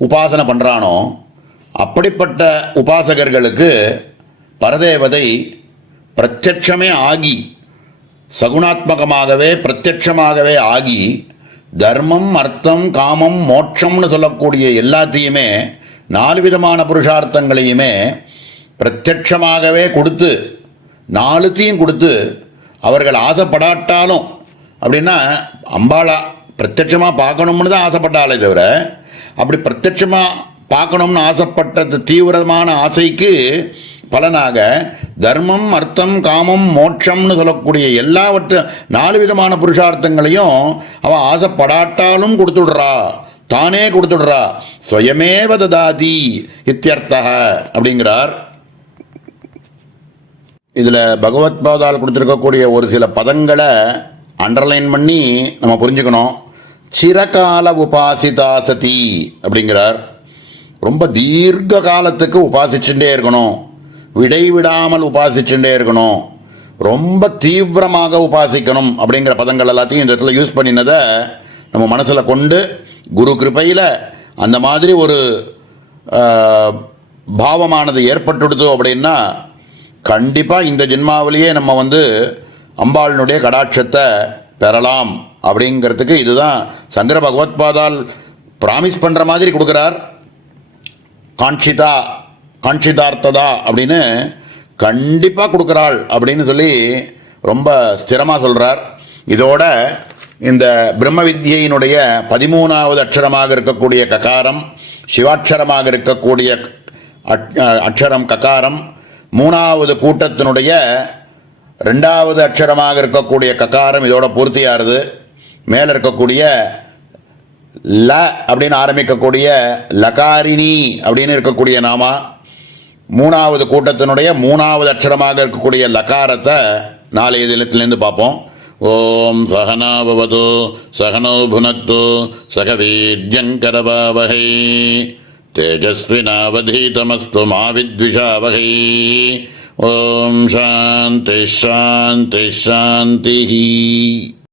உபாசனை பண்ணுறானோ அப்படிப்பட்ட உபாசகர்களுக்கு பரதேவதை பிரத்யட்சமே ஆகி, சகுணாத்மகமாகவே பிரத்யட்சமாகவே ஆகி, தர்மம் அர்த்தம் காமம் மோட்சம்னு சொல்லக்கூடிய எல்லாத்தையுமே 4 விதமான புருஷார்த்தங்களையுமே பிரத்யட்சமாகவே கொடுத்து 4த்தையும் கொடுத்து அவர்கள் ஆசைப்படாட்டாலும், அப்படின்னா அம்பாளா பிரத்யட்சமாக பார்க்கணும்னு தான் ஆசைப்பட்டாலே தவிர அப்படி பிரத்யட்சமாக பார்க்கணும்னு ஆசைப்பட்ட தீவிரமான ஆசைக்கு பலனாக தர்மம் அர்த்தம் காமம் மோட்சம்னு சொல்லக்கூடிய எல்லாவற்ற 4 விதமான புருஷார்த்தங்களையும் அவன் ஆசைப்படாட்டாலும் கொடுத்துடுறா, தானே கொடுத்துடுறா. ஸ்வயமேவ ததாதி இத்யர்த்தः அப்படிங்கிறார். இதில் பகவத்பாதால் கொடுத்துருக்கக்கூடிய ஒரு சில பதங்களை அண்டர்லைன் பண்ணி நம்ம புரிஞ்சுக்கணும். சிரகால உபாசிதா சதி அப்படிங்கிறார். ரொம்ப தீர்க்க காலத்துக்கு உபாசிச்சுட்டே இருக்கணும், விடைவிடாமல் உபாசிச்சுட்டே இருக்கணும், ரொம்ப தீவிரமாக உபாசிக்கணும் அப்படிங்கிற பதங்கள் எல்லாத்தையும் இந்த இடத்துல யூஸ் பண்ணினதை நம்ம மனசில் கொண்டு குரு கிருபையில் அந்த மாதிரி ஒரு பாவமானது ஏற்பட்டுடுதோ அப்படின்னா கண்டிப்பாக இந்த ஜென்மாவிலேயே நம்ம அம்பாளினுடைய கடாட்சத்தை பெறலாம் அப்படிங்கிறதுக்கு இதுதான் சங்கர பகவத்பாதால் ப்ராமிஸ் பண்ணுற மாதிரி கொடுக்குறார். காஞ்சிதார்த்ததா அப்படின்னு கண்டிப்பாக கொடுக்குறாள் அப்படின்னு சொல்லி ரொம்ப ஸ்திரமாக சொல்கிறார். இதோட இந்த பிரம்ம வித்யினுடைய 13வது அக்ஷரமாக இருக்கக்கூடிய ககாரம், சிவாட்சரமாக இருக்கக்கூடிய அக்ஷரம் ககாரம், 3வது கூட்டத்தினுடைய 2வது அக்ஷரமாக இருக்கக்கூடிய ககாரம் இதோட பூர்த்தியாகிறது. மேலே இருக்கக்கூடிய ல அப்படின்னு ஆரம்பிக்கக்கூடிய லகாரினி அப்படின்னு இருக்கக்கூடிய நாமா 3வது கூட்டத்தினுடைய 3வது அக்ஷரமாக இருக்கக்கூடிய லகாரத்தை நாளைய தினத்திலேருந்து பார்ப்போம். ஓம் சகனா பவது சகனோ புனக்து சக வீர்யங்கரவாவஹை தேஜஸ்வினாவதீதமஸ்து மா வித்விஷாவஹை. ஓம் சாந்தி சாந்தி சாந்தி.